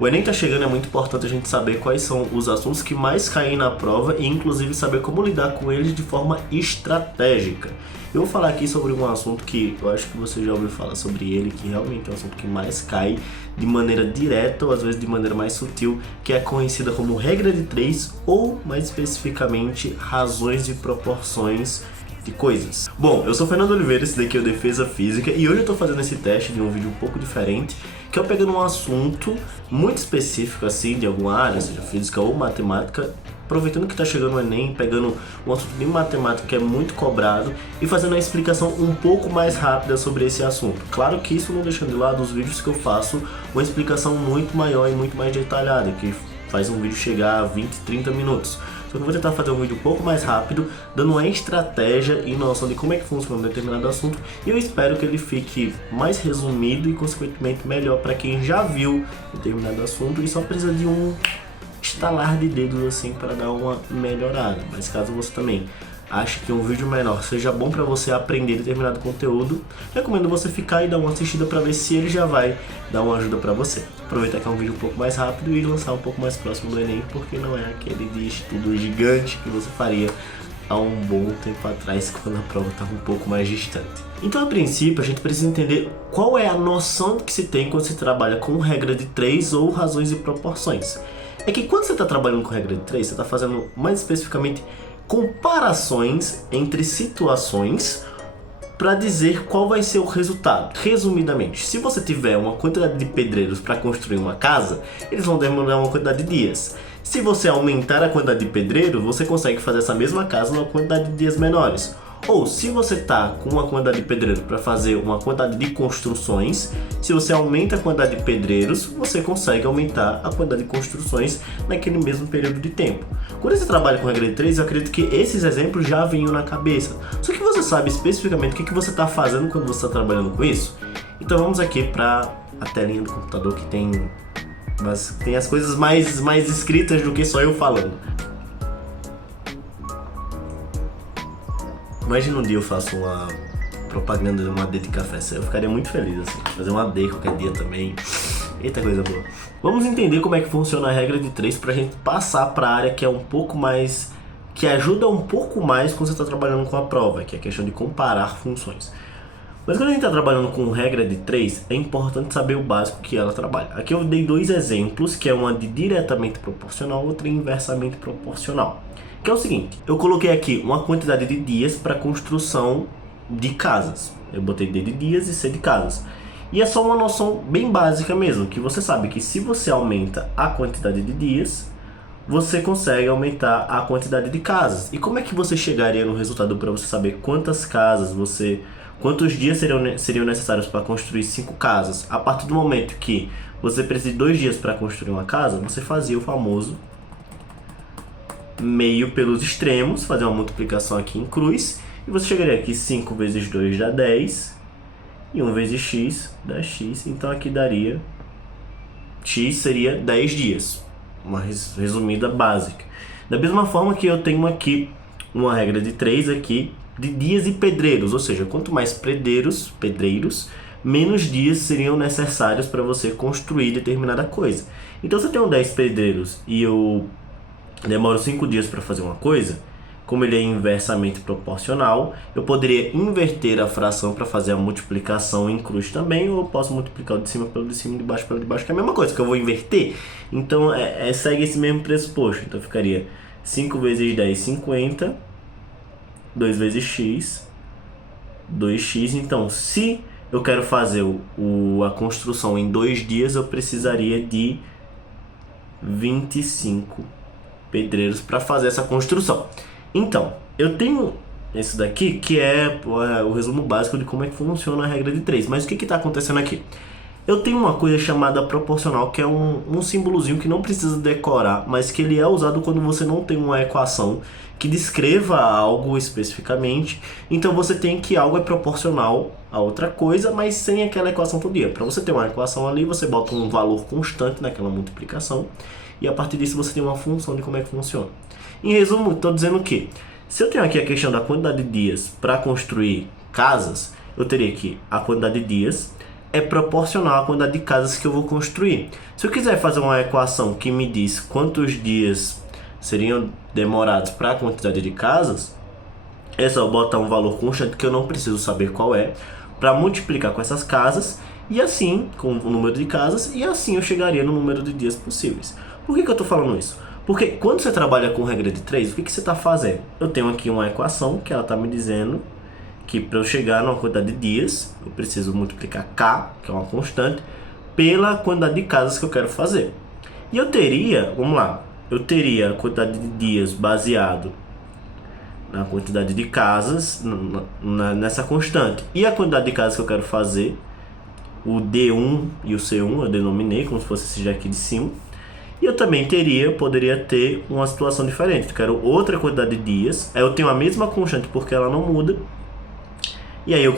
O Enem tá chegando, é muito importante a gente saber quais são os assuntos que mais caem na prova e inclusive saber como lidar com eles de forma estratégica. Eu vou falar aqui sobre um assunto que eu acho que você já ouviu falar sobre ele, que realmente é um assunto que mais cai de maneira direta ou às vezes de maneira mais sutil, que é conhecida como regra de três ou, mais especificamente, razões e proporções de coisas. Bom, eu sou Fernando Oliveira, esse daqui é o Defesa Física e hoje eu tô fazendo esse teste de um vídeo um pouco diferente, que é eu pegando um assunto muito específico assim de alguma área, seja física ou matemática, aproveitando que tá chegando o Enem, pegando um assunto de matemática que é muito cobrado e fazendo uma explicação um pouco mais rápida sobre esse assunto. Claro que isso não deixando de lado os vídeos que eu faço uma explicação muito maior e muito mais detalhada, que faz um vídeo chegar a 20, 30 minutos. Só que eu vou tentar fazer um vídeo um pouco mais rápido, dando uma estratégia e noção de como é que funciona um determinado assunto, e eu espero que ele fique mais resumido e consequentemente melhor para quem já viu determinado assunto e só precisa de um estalar de dedos assim para dar uma melhorada. Mas caso você também ache que um vídeo menor seja bom para você aprender determinado conteúdo, recomendo você ficar e dar uma assistida para ver se ele já vai dar uma ajuda para você. Aproveitar que é um vídeo um pouco mais rápido e lançar um pouco mais próximo do Enem, porque não é aquele de estudo gigante que você faria há um bom tempo atrás, quando a prova estava um pouco mais distante. Então, a princípio, a gente precisa entender qual é a noção que se tem quando se trabalha com regra de três ou razões e proporções. É que quando você está trabalhando com regra de três, você está fazendo mais especificamente comparações entre situações para dizer qual vai ser o resultado. Resumidamente, se você tiver uma quantidade de pedreiros para construir uma casa, eles vão demorar uma quantidade de dias. Se você aumentar a quantidade de pedreiros, você consegue fazer essa mesma casa numa quantidade de dias menores. Ou se você está com uma quantidade de pedreiros para fazer uma quantidade de construções, se você aumenta a quantidade de pedreiros, você consegue aumentar a quantidade de construções naquele mesmo período de tempo. Quando você trabalha com regra de 3, eu acredito que esses exemplos já vinham na cabeça. Só que você sabe especificamente o que você está fazendo quando você está trabalhando com isso? Então vamos aqui para a telinha do computador que tem as coisas mais escritas do que só eu falando. Imagina um dia eu faço uma propaganda de uma AD de café, eu ficaria muito feliz assim, fazer uma AD qualquer dia também, eita coisa boa. Vamos entender como é que funciona a regra de 3 pra gente passar pra área que é um pouco mais, que ajuda um pouco mais quando você está trabalhando com a prova, que é a questão de comparar funções. Mas quando a gente está trabalhando com regra de 3, é importante saber o básico que ela trabalha. Aqui eu dei dois exemplos, que é uma de diretamente proporcional e outra inversamente proporcional. Que é o seguinte, eu coloquei aqui uma quantidade de dias para construção de casas. Eu botei D de dias e C de casas. E é só uma noção bem básica mesmo, que você sabe que se você aumenta a quantidade de dias, você consegue aumentar a quantidade de casas. E como é que você chegaria no resultado para você saber quantas casas quantos dias seriam necessários para construir 5 casas? A partir do momento que você precisa de 2 dias para construir uma casa, você fazia o famoso meio pelos extremos, fazer uma multiplicação aqui em cruz, e você chegaria aqui 5 vezes 2 dá 10, e 1 vezes x dá x, então aqui daria, x seria 10 dias, uma resumida básica. Da mesma forma que eu tenho aqui uma regra de 3 aqui, de dias e pedreiros, ou seja, quanto mais pedreiros, menos dias seriam necessários para você construir determinada coisa. Então se eu tenho 10 pedreiros e eu demoro 5 dias para fazer uma coisa, como ele é inversamente proporcional, eu poderia inverter a fração para fazer a multiplicação em cruz também, ou eu posso multiplicar o de cima pelo de cima, de baixo pelo de baixo, que é a mesma coisa, que eu vou inverter. Então segue esse mesmo pressuposto. Então ficaria 5 vezes 10, 50, 2 vezes x, 2x. Então se eu quero fazer a construção em 2 dias, eu precisaria de 25 pedreiros para fazer essa construção. Então, eu tenho esse daqui que é o resumo básico de como é que funciona a regra de 3. Mas o que está acontecendo aqui? Eu tenho uma coisa chamada proporcional, que é um símbolozinho que não precisa decorar, mas que ele é usado quando você não tem uma equação que descreva algo especificamente. Então você tem que algo é proporcional a outra coisa, mas sem aquela equação todo dia. Para você ter uma equação ali, você bota um valor constante naquela multiplicação, e a partir disso você tem uma função de como é que funciona. Em resumo, estou dizendo que se eu tenho aqui a questão da quantidade de dias para construir casas, eu teria aqui a quantidade de dias é proporcional à quantidade de casas que eu vou construir. Se eu quiser fazer uma equação que me diz quantos dias seriam demorados para a quantidade de casas, é só botar um valor constante que eu não preciso saber qual é, para multiplicar com essas casas, e assim, com o número de casas, e assim eu chegaria no número de dias possíveis. Por que eu estou falando isso? Porque quando você trabalha com regra de 3, o que você está fazendo? Eu tenho aqui uma equação que ela está me dizendo que para eu chegar numa quantidade de dias, eu preciso multiplicar K, que é uma constante, pela quantidade de casas que eu quero fazer. E eu teria, vamos lá, eu teria a quantidade de dias baseado na quantidade de casas, nessa constante. E a quantidade de casas que eu quero fazer, o D1 e o C1, eu denominei como se fosse esse aqui de cima. E eu também poderia ter uma situação diferente. Eu quero outra quantidade de dias, aí eu tenho a mesma constante porque ela não muda. E aí eu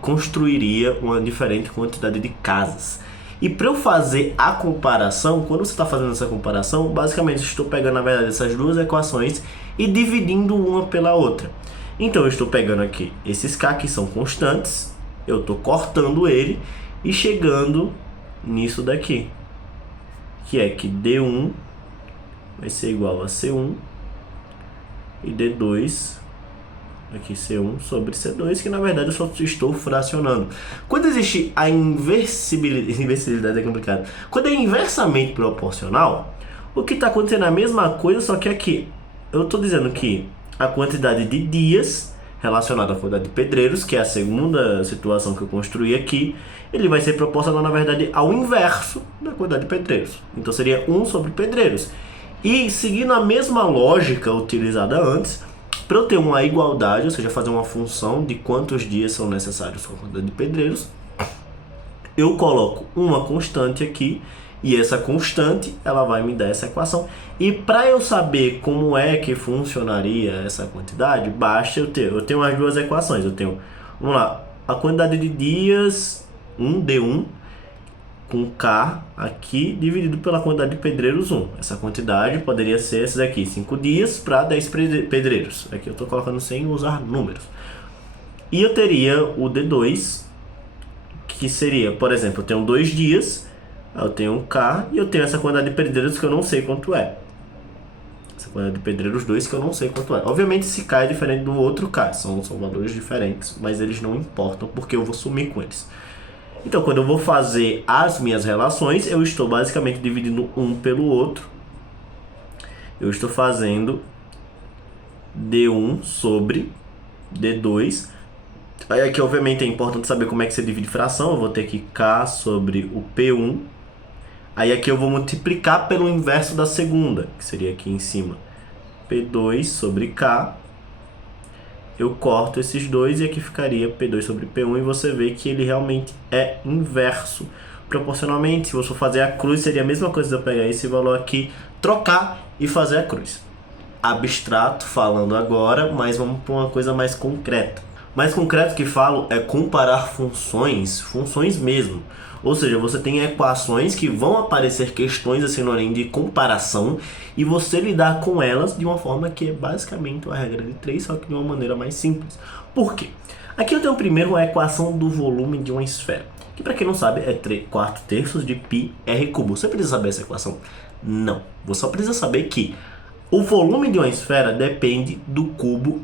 construiria uma diferente quantidade de casas. E para eu fazer a comparação, quando você está fazendo essa comparação, basicamente eu estou pegando, na verdade, essas duas equações e dividindo uma pela outra. Então eu estou pegando aqui esses K que são constantes, eu estou cortando ele e chegando nisso daqui, que é que D1 vai ser igual a C1 e D2 aqui C1 sobre C2, que na verdade eu só estou fracionando. Quando existe a inversibilidade é complicado. Quando é inversamente proporcional, o que está acontecendo é a mesma coisa, só que aqui eu estou dizendo que a quantidade de dias relacionada à quantidade de pedreiros, que é a segunda situação que eu construí aqui, ele vai ser proporcional, na verdade, ao inverso da quantidade de pedreiros. Então seria 1 sobre pedreiros. E seguindo a mesma lógica utilizada antes, para eu ter uma igualdade, ou seja, fazer uma função de quantos dias são necessários com a quantidade de pedreiros, eu coloco uma constante aqui, e essa constante ela vai me dar essa equação. E para eu saber como é que funcionaria essa quantidade, basta eu tenho as duas equações. Eu tenho, vamos lá, a quantidade de dias 1D1 com K aqui dividido pela quantidade de pedreiros 1. Essa quantidade poderia ser esses aqui, 5 dias para 10 pedreiros. Aqui eu estou colocando sem usar números. E eu teria o D2, que seria, por exemplo, eu tenho 2 dias, eu tenho um K e eu tenho essa quantidade de pedreiros que eu não sei quanto é. Essa quantidade de pedreiros 2 que eu não sei quanto é. Obviamente esse K é diferente do outro K, são valores diferentes, mas eles não importam porque eu vou sumir com eles. Então, quando eu vou fazer as minhas relações, eu estou basicamente dividindo um pelo outro. Eu estou fazendo D1 sobre D2. Aí aqui, obviamente, é importante saber como é que você divide fração. Eu vou ter aqui K sobre o P1. Aí aqui eu vou multiplicar pelo inverso da segunda, que seria aqui em cima. P2 sobre K. Eu corto esses dois e aqui ficaria P2 sobre P1 e você vê que ele realmente é inverso. Proporcionalmente, se você for fazer a cruz, seria a mesma coisa de eu pegar esse valor aqui, trocar e fazer a cruz. Abstrato falando agora, mas vamos para uma coisa mais concreta. Mais concreto que falo é comparar funções mesmo. Ou seja, você tem equações que vão aparecer questões assim no além de comparação e você lidar com elas de uma forma que é basicamente uma regra de 3, só que de uma maneira mais simples. Por quê? Aqui eu tenho primeiro a equação do volume de uma esfera, que para quem não sabe é 4/3 de π r cubo. Você precisa saber essa equação? Não. Você só precisa saber que o volume de uma esfera depende do cubo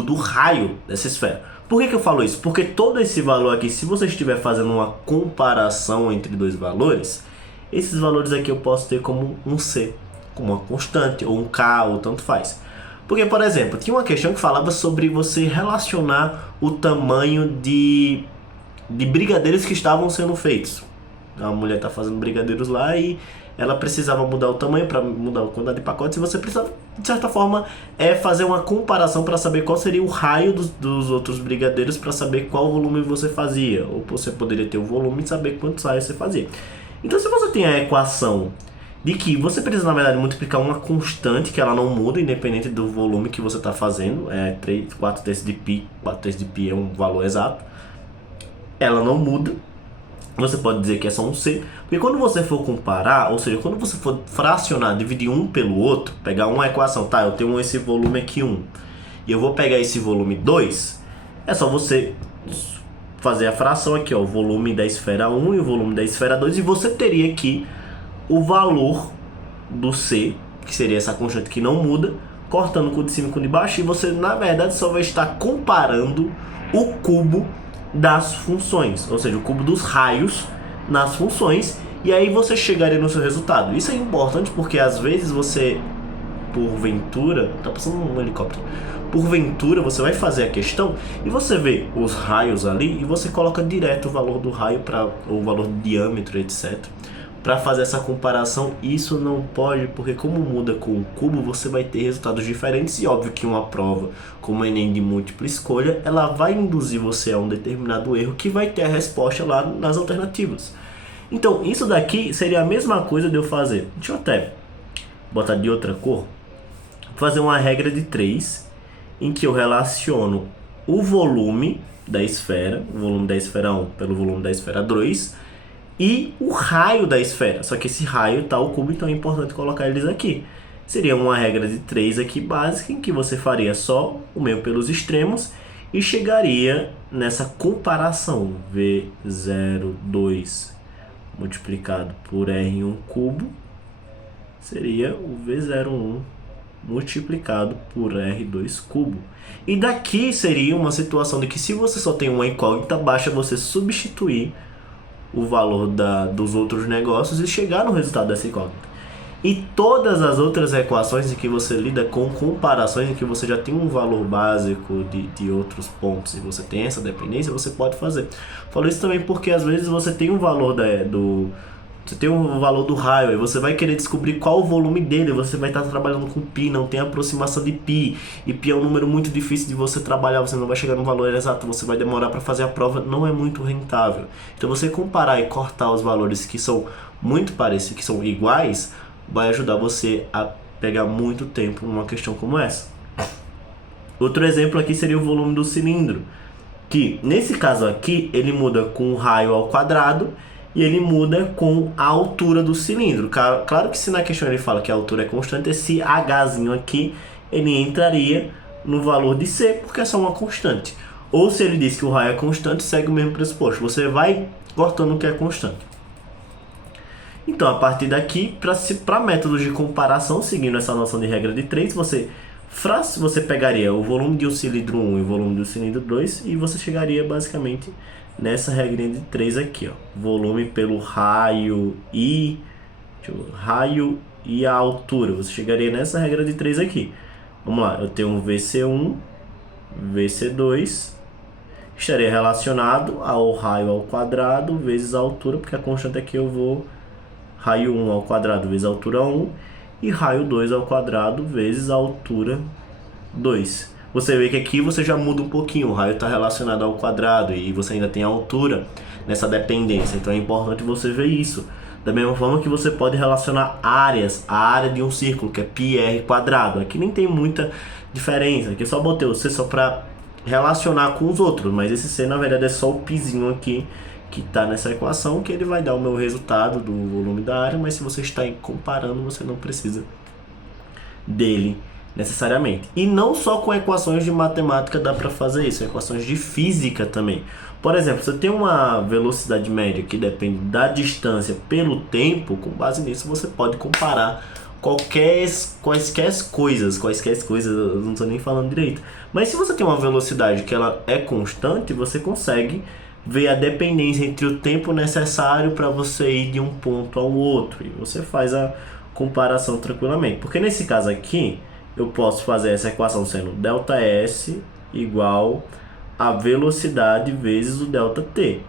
do raio dessa esfera. Por que eu falo isso? Porque todo esse valor aqui, se você estiver fazendo uma comparação entre dois valores, esses valores aqui eu posso ter como um C, como uma constante, ou um K, ou tanto faz. Porque, por exemplo, tinha uma questão que falava sobre você relacionar o tamanho de brigadeiros que estavam sendo feitos. A mulher está fazendo brigadeiros lá e ela precisava mudar o tamanho para mudar a quantidade de pacotes e você precisava, de certa forma, fazer uma comparação para saber qual seria o raio dos outros brigadeiros para saber qual volume você fazia. Ou você poderia ter o volume e saber quantos raios você fazia. Então, se você tem a equação de que você precisa, na verdade, multiplicar uma constante que ela não muda, independente do volume que você está fazendo, 4/3 de π, 4/3 de π é um valor exato, ela não muda. Você pode dizer que é só um C, porque quando você for comparar, ou seja, quando você for fracionar, dividir um pelo outro, pegar uma equação, tá, eu tenho esse volume aqui 1, e eu vou pegar esse volume 2, é só você fazer a fração aqui, ó, o volume da esfera 1 e o volume da esfera 2, e você teria aqui o valor do C, que seria essa constante que não muda, cortando com o de cima e com o de baixo, e você, na verdade, só vai estar comparando o cubo das funções, ou seja, o cubo dos raios nas funções, e aí você chegaria no seu resultado. Isso é importante porque às vezes você, porventura, tá passando um helicóptero, porventura você vai fazer a questão e você vê os raios ali e você coloca direto o valor do raio para o valor do diâmetro, etc, para fazer essa comparação. Isso não pode, porque como muda com o cubo, você vai ter resultados diferentes, e óbvio que uma prova como o Enem de múltipla escolha, ela vai induzir você a um determinado erro que vai ter a resposta lá nas alternativas. Então isso daqui seria a mesma coisa de eu fazer, deixa eu até botar de outra cor, fazer uma regra de 3, em que eu relaciono o volume da esfera, o volume da esfera 1 pelo volume da esfera 2, e o raio da esfera. Só que esse raio tá o cubo, então é importante colocar eles aqui. Seria uma regra de 3 aqui básica, em que você faria só o meio pelos extremos e chegaria nessa comparação V02 multiplicado por R1 cubo seria o V01 multiplicado por R2 cubo. E daqui seria uma situação de que, se você só tem uma incógnita, basta você substituir o valor dos outros negócios e chegar no resultado dessa incógnita. E todas as outras equações em que você lida com comparações, em que você já tem um valor básico de outros pontos e você tem essa dependência, você pode fazer. Falo isso também porque às vezes você tem um valor você tem um valor do raio e você vai querer descobrir qual o volume dele. Você vai estar trabalhando com π, não tem aproximação de π, e π é um número muito difícil de você trabalhar, você não vai chegar no valor exato, você vai demorar para fazer a prova, não é muito rentável. Então você comparar e cortar os valores que são muito parecidos, que são iguais, vai ajudar você a pegar muito tempo numa questão como essa. Outro exemplo aqui seria o volume do cilindro, que nesse caso aqui ele muda com o raio ao quadrado e ele muda com a altura do cilindro. Claro que se na questão ele fala que a altura é constante, esse Hzinho aqui ele entraria no valor de C, porque é só uma constante. Ou se ele diz que o raio é constante, segue o mesmo pressuposto, você vai cortando o que é constante. Então, a partir daqui, para métodos de comparação, seguindo essa noção de regra de 3, você pegaria o volume de um cilindro 1 e o volume do cilindro 2 e você chegaria basicamente nessa regrinha de 3 aqui, ó. Volume pelo raio e a altura. Você chegaria nessa regra de 3 aqui. Vamos lá, eu tenho um VC1, VC2, estaria relacionado ao raio ao quadrado vezes a altura, porque a constante aqui eu vou raio 1 ao quadrado vezes a altura 1 e raio 2 ao quadrado vezes a altura 2. Você vê que aqui você já muda um pouquinho, o raio está relacionado ao quadrado e você ainda tem a altura nessa dependência, então é importante você ver isso. Da mesma forma que você pode relacionar áreas, a área de um círculo, que é πr quadrado. Aqui nem tem muita diferença, aqui eu só botei o C só para relacionar com os outros, mas esse C na verdade é só o πzinho aqui que está nessa equação, que ele vai dar o meu resultado do volume da área, mas se você está comparando, você não precisa dele necessariamente. E não só com equações de matemática dá para fazer isso, equações de física também. Por exemplo, você tem uma velocidade média que depende da distância pelo tempo, com base nisso você pode comparar quaisquer coisas, eu não estou nem falando direito. Mas se você tem uma velocidade que ela é constante, você consegue ver a dependência entre o tempo necessário para você ir de um ponto ao outro, e você faz a comparação tranquilamente. Porque nesse caso aqui, eu posso fazer essa equação sendo ΔS igual a velocidade vezes o ΔT.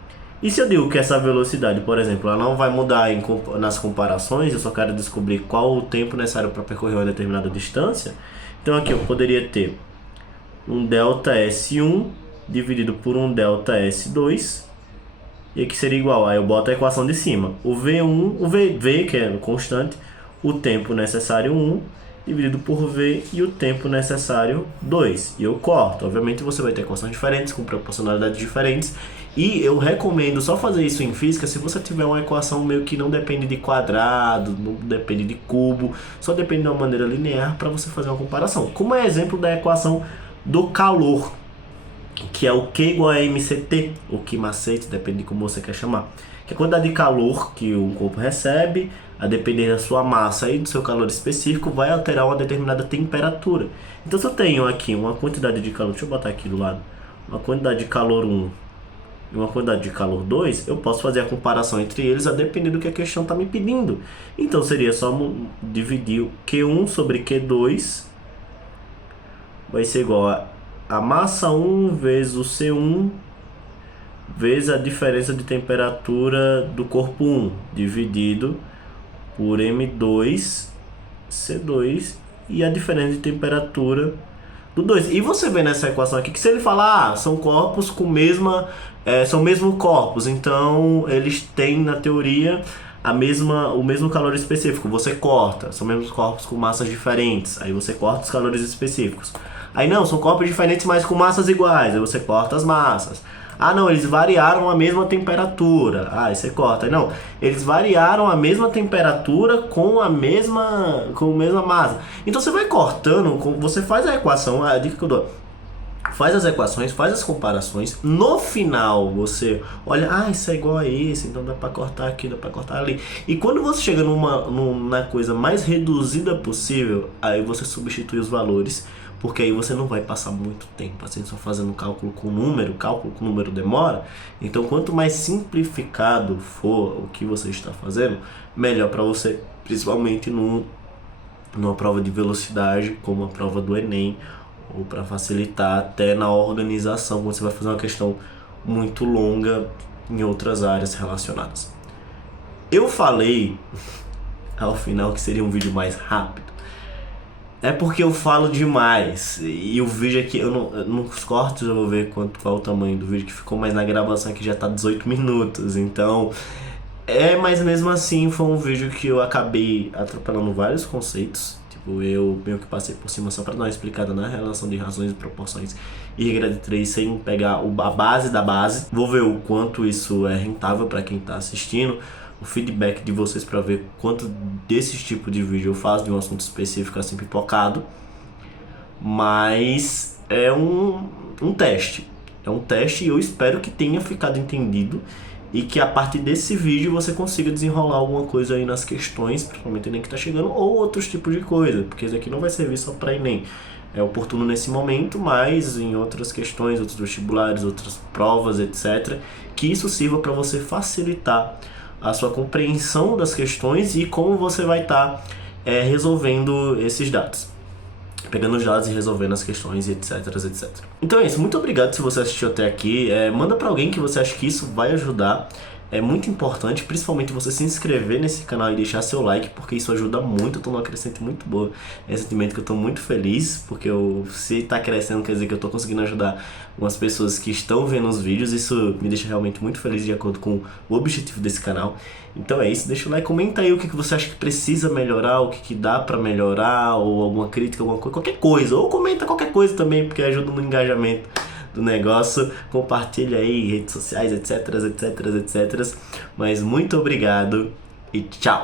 E se eu digo que essa velocidade, por exemplo, ela não vai mudar nas comparações, eu só quero descobrir qual o tempo necessário para percorrer uma determinada distância, então aqui eu poderia ter um ΔS1 dividido por um ΔS2, e aqui seria igual, aí eu boto a equação de cima, o V, que é constante, o tempo necessário 1, dividido por V e o tempo necessário 2. E eu corto. Obviamente você vai ter equações diferentes, com proporcionalidades diferentes. E eu recomendo só fazer isso em física se você tiver uma equação meio que não depende de quadrado, não depende de cubo, só depende de uma maneira linear para você fazer uma comparação. Como é exemplo da equação do calor. que é o Q igual a MCT, ou Q macete, depende de como você quer chamar. Que é a quantidade de calor que o corpo recebe, a depender da sua massa e do seu calor específico, vai alterar uma determinada temperatura. Então se eu tenho aqui uma quantidade de calor, deixa eu botar aqui do lado, uma quantidade de calor 1 e uma quantidade de calor 2, eu posso fazer a comparação entre eles a depender do que a questão está me pedindo. Então seria só dividir o Q1 sobre Q2, vai ser igual a massa 1 vezes o C1 vezes a diferença de temperatura do corpo 1, dividido por M2, C2 e a diferença de temperatura do 2. E você vê nessa equação aqui que se ele falar, são corpos com são mesmo corpos, então eles têm na teoria o mesmo calor específico. Você corta, são mesmos corpos com massas diferentes, aí você corta os calores específicos. Aí não, são corpos diferentes, mas com massas iguais, aí você corta as massas. Ah não, eles variaram a mesma temperatura. Ah, aí você corta. Não, eles variaram a mesma temperatura com a mesma massa. Então você vai cortando, você faz a equação, a dica que eu dou. Faz as equações, faz as comparações. No final você olha, isso é igual a esse, então dá pra cortar aqui, dá pra cortar ali. E quando você chega na coisa mais reduzida possível, aí você substitui os valores. Porque aí você não vai passar muito tempo assim só fazendo cálculo com número demora. Então quanto mais simplificado for o que você está fazendo, melhor para você, principalmente numa prova de velocidade, como a prova do Enem, ou para facilitar até na organização, quando você vai fazer uma questão muito longa em outras áreas relacionadas. Eu falei ao final que seria um vídeo mais rápido. É porque eu falo demais. E o vídeo aqui, nos cortes eu vou ver qual é o tamanho do vídeo que ficou, mas na gravação aqui já tá 18 minutos. Então, mas mesmo assim foi um vídeo que eu acabei atropelando vários conceitos. Tipo, eu meio que passei por cima só pra dar uma explicada na relação de razões e proporções e regra de 3 sem pegar a base da base. Vou ver o quanto isso é rentável pra quem tá assistindo. O feedback de vocês para ver quanto desse tipo de vídeo eu faço de um assunto específico assim pipocado. Mas é um teste. É um teste e eu espero que tenha ficado entendido e que a partir desse vídeo você consiga desenrolar alguma coisa aí nas questões, principalmente o Enem que tá chegando, ou outros tipos de coisa, porque isso aqui não vai servir só para Enem. É oportuno nesse momento, mas em outras questões, outros vestibulares, outras provas, etc., que isso sirva para você facilitar a sua compreensão das questões e como você vai estar resolvendo esses dados. Pegando os dados e resolvendo as questões, etc, etc. Então é isso, muito obrigado se você assistiu até aqui. Manda pra alguém que você acha que isso vai ajudar. É muito importante, principalmente você se inscrever nesse canal e deixar seu like, porque isso ajuda muito. Eu tô numa crescente muito boa, recentemente, que eu tô muito feliz, porque se tá crescendo quer dizer que eu tô conseguindo ajudar umas pessoas que estão vendo os vídeos. Isso me deixa realmente muito feliz de acordo com o objetivo desse canal. Então é isso, deixa o like, comenta aí o que você acha que precisa melhorar, o que dá pra melhorar, ou alguma crítica, alguma coisa, qualquer coisa. Ou comenta qualquer coisa também, porque ajuda no engajamento do negócio. Compartilha aí, redes sociais, etc, etc, etc. Mas muito obrigado e tchau!